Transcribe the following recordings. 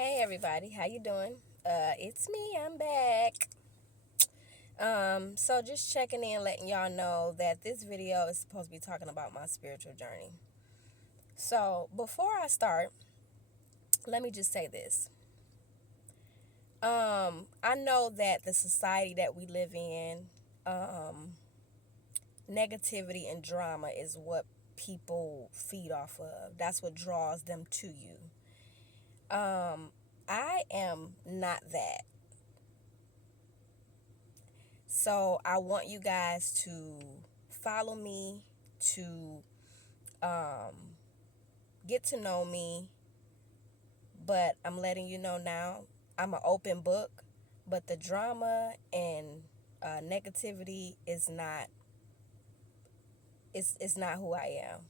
Hey everybody, how you doing? It's me, I'm back. So just checking in, letting y'all know that this video is supposed to be talking about my spiritual journey. So before I start, let me just say this. I know that the society that we live in, negativity and drama is what people feed off of. That's what draws them to you. I am not that. So I want you guys to follow me, to um, get to know me, but I'm letting you know now I'm an open book, but the drama and negativity is not it's not who I am.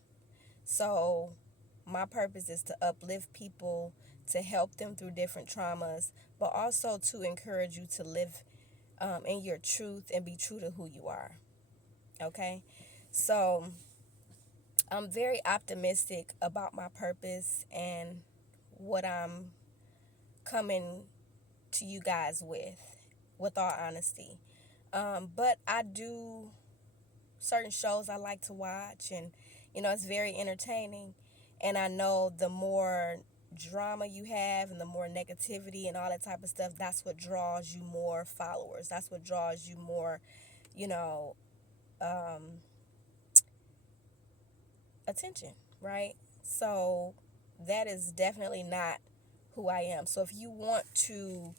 So my purpose is to uplift people, to help them through different traumas, but also to encourage you to live in your truth and be true to who you are. Okay, so I'm very optimistic about my purpose and what I'm coming to you guys with all honesty. But I do certain shows I like to watch, and it's very entertaining. And I know the more drama you have and the more negativity and all that type of stuff, that's what draws you more followers. That's what draws you more, you know, um, attention, right? So that is definitely not who I am. So if you want to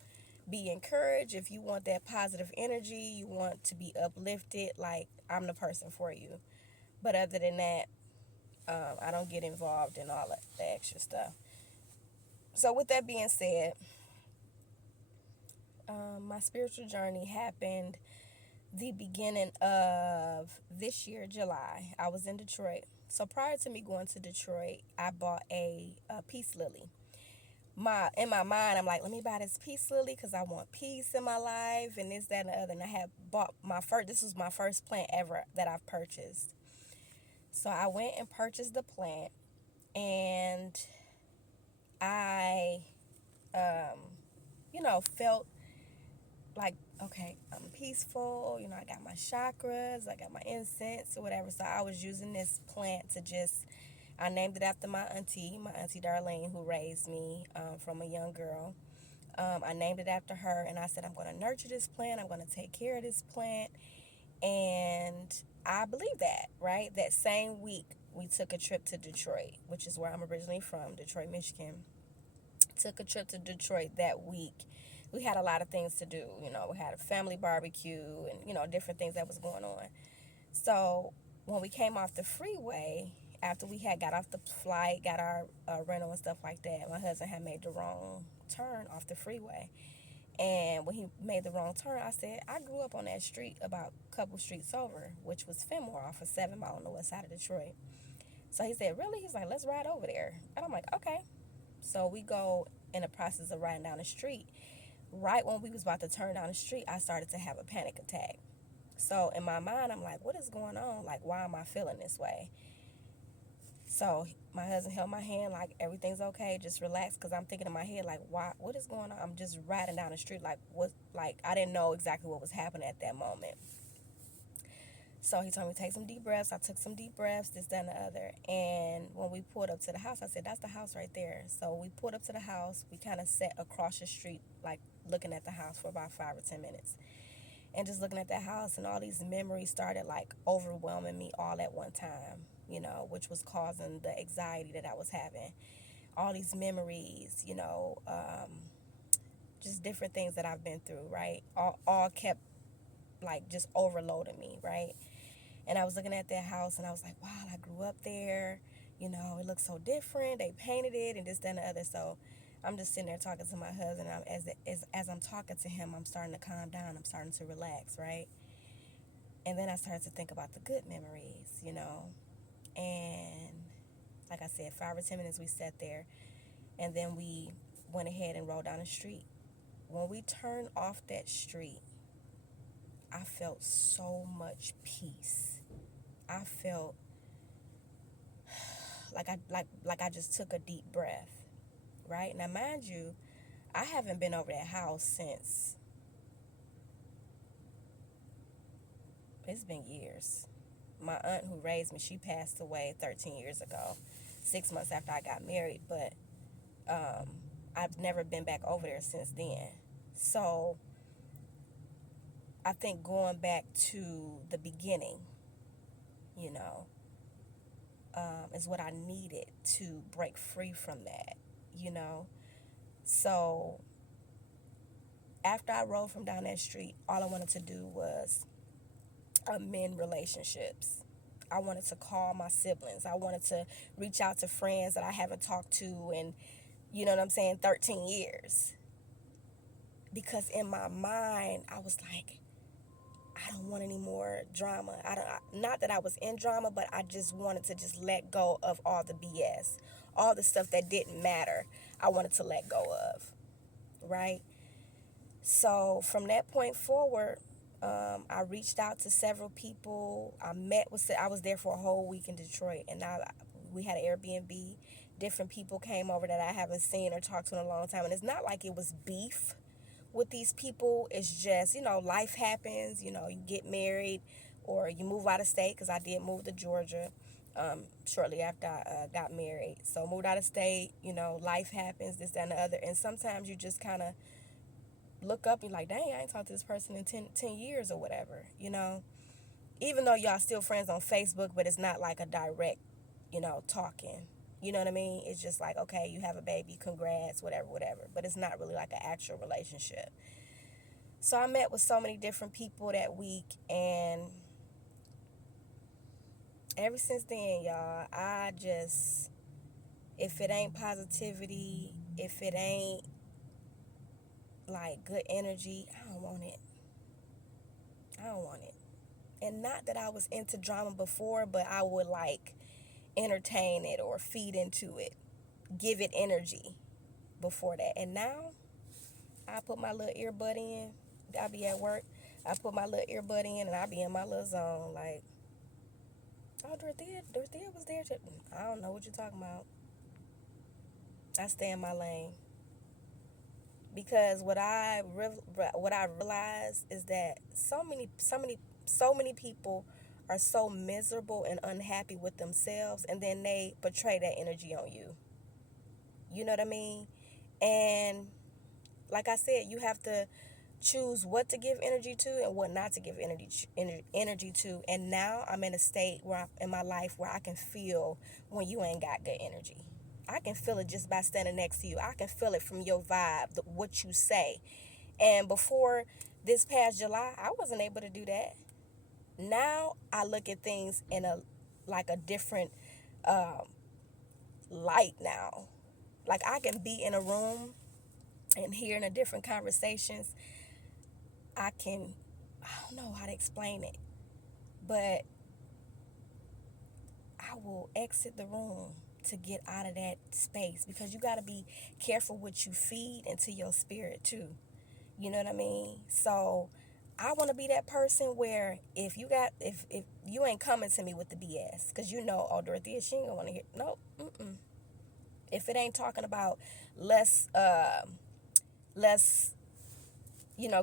be encouraged, if you want that positive energy, you want to be uplifted, like I'm the person for you. But other than that, I don't get involved in all the extra stuff. So with that being said, my spiritual journey happened the beginning of this year, July. I was in Detroit. So prior to me going to Detroit, I bought a peace lily. In my mind, I'm like, let me buy this peace lily because I want peace in my life and this, that, and the other. And I had bought my first. This was my first plant ever that I've purchased. So I went and purchased the plant, and I, um, felt like, okay, I'm peaceful. I got my chakras, I got my incense or whatever. So I was using this plant to just, I named it after my auntie Darlene, who raised me from a young girl. I named it after her, and I said, I'm going to nurture this plant. I'm going to take care of this plant. And I believe that, right? That same week, we took a trip to Detroit, which is where I'm originally from, Detroit, Michigan. Took a trip to Detroit that week. We had a lot of things to do. We had a family barbecue and, different things that was going on. So when we came off the freeway, after we had got off the flight, got our rental and stuff like that, my husband had made the wrong turn off the freeway. And when he made the wrong turn, I said, I grew up on that street about a couple streets over, which was Fenmore off of 7 Mile on the west side of Detroit. So he said, really? He's like, let's ride over there. And I'm like, okay. So we go in the process of riding down the street. Right when we was about to turn down the street, I started to have a panic attack. So in my mind, I'm like, what is going on? Like, why am I feeling this way? So my husband held my hand, like, everything's okay, just relax, because I'm thinking in my head, like, why, what is going on? I'm just riding down the street, like, what, like, I didn't know exactly what was happening at that moment. So he told me to take some deep breaths. I took some deep breaths, this, that, and the other. And when we pulled up to the house, I said, that's the house right there. So we pulled up to the house. We kind of sat across the street, like looking at the house for about 5 or 10 minutes. And just looking at that house, and all these memories started like overwhelming me all at one time, which was causing the anxiety that I was having. All these memories, just different things that I've been through, right? All kept like just overloading me, right? And I was looking at that house, and I was like, wow, I grew up there. It looks so different. They painted it and this, that, and the other. So I'm just sitting there talking to my husband. And as I'm talking to him, I'm starting to calm down. I'm starting to relax, right? And then I started to think about the good memories. And like I said, 5 or 10 minutes we sat there. And then we went ahead and rode down the street. When we turned off that street, I felt so much peace. I felt like I just took a deep breath, right? Now, mind you, I haven't been over that house since, it's been years. My aunt who raised me, she passed away 13 years ago, 6 months after I got married, but um, I've never been back over there since then. So I think going back to the beginning, you know, is what I needed to break free from that, you know. So after I rode from down that street, all I wanted to do was amend relationships. I wanted to call my siblings. I wanted to reach out to friends that I haven't talked to in, you know what I'm saying, 13 years. Because in my mind, I was like, I don't want any more drama. Not that I was in drama, but I just wanted to just let go of all the BS, all the stuff that didn't matter. I wanted to let go of, right? So from that point forward, I reached out to several people. I was there for a whole week in Detroit, and we had an Airbnb. Different people came over that I haven't seen or talked to in a long time, and it's not like it was beef with these people. It's just, life happens. You get married or you move out of state, because I did move to Georgia shortly after I got married. So moved out of state, life happens, this, that, and the other. And sometimes you just kind of look up and like, dang, I ain't talked to this person in 10 years or whatever, Even though y'all still friends on Facebook, but it's not like a direct, talking. You know what I mean? It's just like, okay, you have a baby, congrats, whatever, whatever. But it's not really like an actual relationship. So I met with so many different people that week, and ever since then, y'all, if it ain't positivity, if it ain't like good energy, I don't want it. I don't want it. And not that I was into drama before, but I would like entertain it or feed into it, give it energy before that. And now I put my little earbud in. I be at work. I put my little earbud in and I be in my little zone. Like, oh, Dorothea was there too. I don't know what you're talking about. I stay in my lane. Because what I realize is that so many people are so miserable and unhappy with themselves, and then they portray that energy on you. You know what I mean? And like I said, you have to choose what to give energy to and what not to give energy to. And now I'm in a state in my life where I can feel when you ain't got good energy. I can feel it just by standing next to you. I can feel it from your vibe, what you say. And before this past July, I wasn't able to do that. Now I look at things in a different um, light now. Like, I can be in a room and hearing a different conversations. I don't know how to explain it, but I will exit the room to get out of that space, because you got to be careful what you feed into your spirit too. You know what I mean? So I want to be that person where if you ain't coming to me with the BS, because oh, Dorothea, she ain't gonna want to hear. Nope. If it ain't talking about let's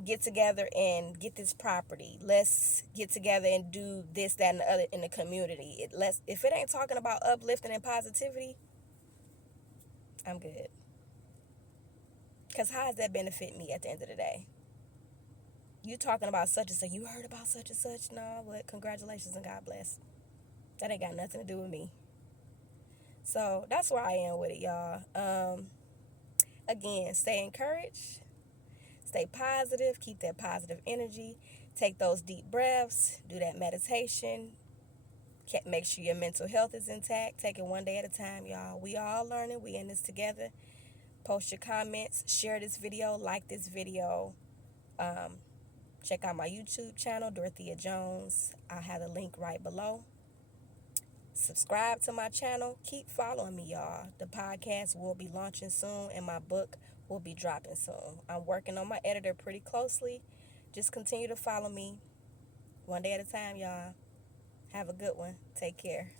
get together and get this property. Let's get together and do this, that, and the other in the community. If it ain't talking about uplifting and positivity, I'm good. Because how does that benefit me at the end of the day? You talking about such and such. You heard about such and such? No, but congratulations and God bless. That ain't got nothing to do with me. So that's where I am with it, y'all. Again, stay encouraged. Stay positive. Keep that positive energy. Take those deep breaths. Do that meditation. Make sure your mental health is intact. Take it one day at a time, y'all. We all learning. We in this together. Post your comments. Share this video. Like this video. Check out my YouTube channel, Dorothea Jones. I'll have the link right below. Subscribe to my channel. Keep following me, y'all. The podcast will be launching soon, and my book will be dropping soon. I'm working on my editor pretty closely. Just continue to follow me. One day at a time, y'all. Have a good one. Take care.